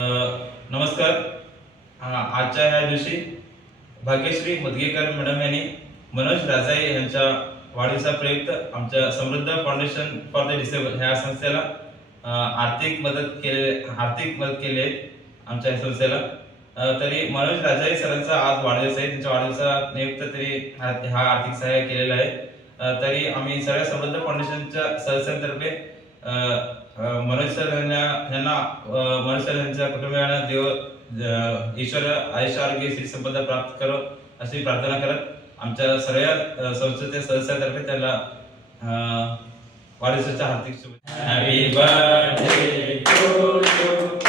अ, नमस्कार. आजच्या ह्या दिवशी भाग्यश्री मुदगेकर मॅडम यांनी मनोज राजाई यांच्या वाढदिवसाप्रयुक्त आमच्या समृद्ध फाउंडेशन फॉर द डिसेबल ह्या संस्थेला आर्थिक मदत केली आहे आमच्या संस्थेला. तरी मनोज राजाई सरांचा आज वाढदिवस आहे. त्यांच्या वाढदिवसानिमित्त तरी हा आर्थिक सहाय्य केलेलं आहे. तरी आम्ही सगळ्या समृद्ध फाउंडेशनच्या सदस्यांतर्फे मनोज सर मनोज सर यांच्या कुटुंबियांना ईश्वर आयुष्य आरोग्य श्री संपदा प्राप्त करो अशी प्रार्थना करत आमच्या सर्व संस्थेच्या सदस्यांतर्फे त्यांना वाढदिवसाच्या हार्दिक शुभेच्छा. Happy birthday to you.